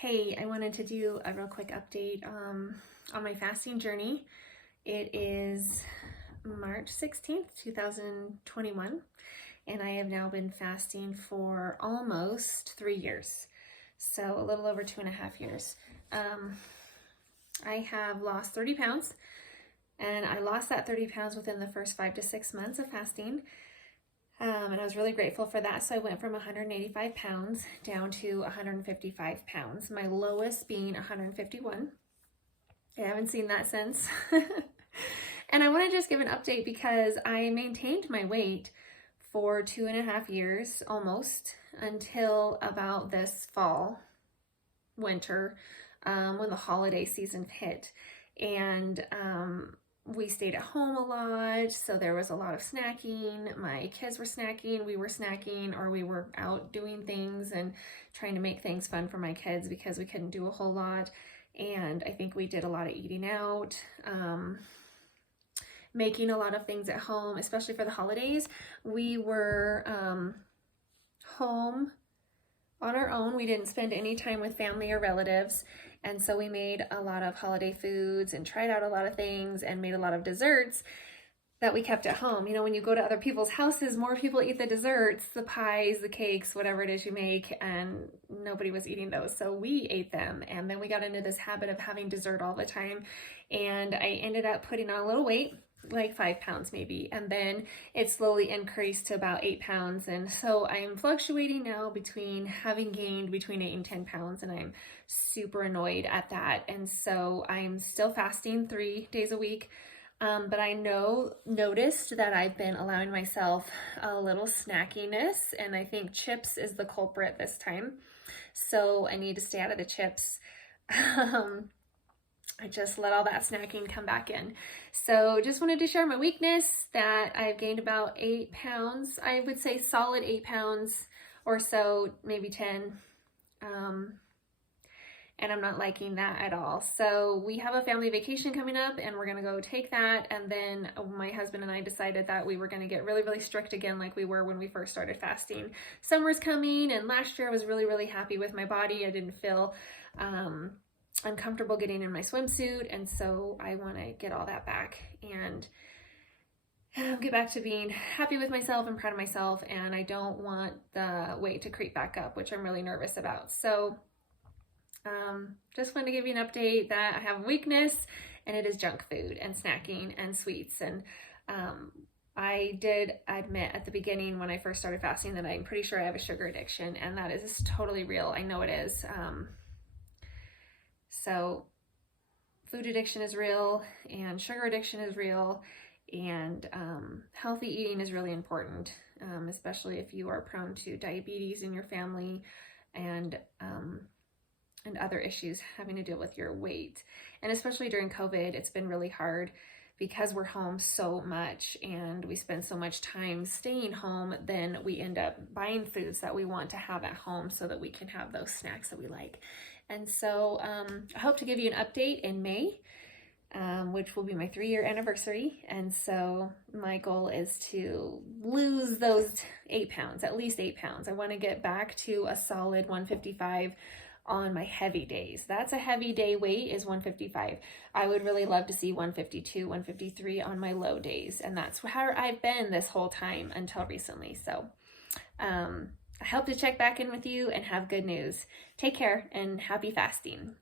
Hey, I wanted to do a real quick update on my fasting journey. It is March 16th, 2021, and I have now been fasting for almost 3 years. So a little over 2.5 years. I have lost 30 pounds, and I lost that 30 pounds within the first 5 to 6 months of fasting. And I was really grateful for that. So I went from 185 pounds down to 155 pounds, my lowest being 151. I haven't seen that since. And I want to just give an update because I maintained my weight for 2.5 years almost until about this fall, winter, when the holiday season hit. And we stayed at home a lot, so there was a lot of snacking. My kids were snacking, we were snacking, or we were out doing things and trying to make things fun for my kids because we couldn't do a whole lot. And I think we did a lot of eating out, making a lot of things at home, especially for the holidays. We were home on our own. We didn't spend any time with family or relatives. And so we made a lot of holiday foods and tried out a lot of things and made a lot of desserts that we kept at home. You know, when you go to other people's houses, more people eat the desserts, the pies, the cakes, whatever it is you make, and nobody was eating those. So we ate them. And then we got into this habit of having dessert all the time. And I ended up putting on a little weight, like 5 pounds maybe, and then it slowly increased to about 8 pounds. And so I'm fluctuating now between having gained between 8 and 10 pounds, and I'm super annoyed at that. And so I'm still fasting 3 days a week, but I noticed that I've been allowing myself a little snackiness, and I think chips is the culprit this time. So I need to stay out of the chips. I just let all that snacking come back in. So just wanted to share my weakness that I've gained about 8 pounds. I would say solid 8 pounds or so, maybe 10. And I'm not liking that at all. So we have a family vacation coming up and we're gonna go take that. And then my husband and I decided that we were gonna get really, really strict again like we were when we first started fasting. Summer's coming, and last year I was really, really happy with my body. I didn't feel uncomfortable getting in my swimsuit, and so I want to get all that back and get back to being happy with myself and proud of myself. And I don't want the weight to creep back up, which I'm really nervous about. So just wanted to give you an update that I have a weakness, and it is junk food and snacking and sweets. And I did admit at the beginning when I first started fasting that I'm pretty sure I have a sugar addiction, and that is totally real. I know it is. So food addiction is real, and sugar addiction is real, and healthy eating is really important, especially if you are prone to diabetes in your family and other issues having to deal with your weight. And especially during COVID, it's been really hard because we're home so much and we spend so much time staying home. Then we end up buying foods that we want to have at home so that we can have those snacks that we like. And so I hope to give you an update in May, which will be my 3-year anniversary. And so my goal is to lose those 8 pounds, at least 8 pounds. I want to get back to a solid 155 on my heavy days. That's a heavy day weight, is 155. I would really love to see 152, 153 on my low days. And that's how I've been this whole time until recently. So I hope to check back in with you and have good news. Take care and happy fasting.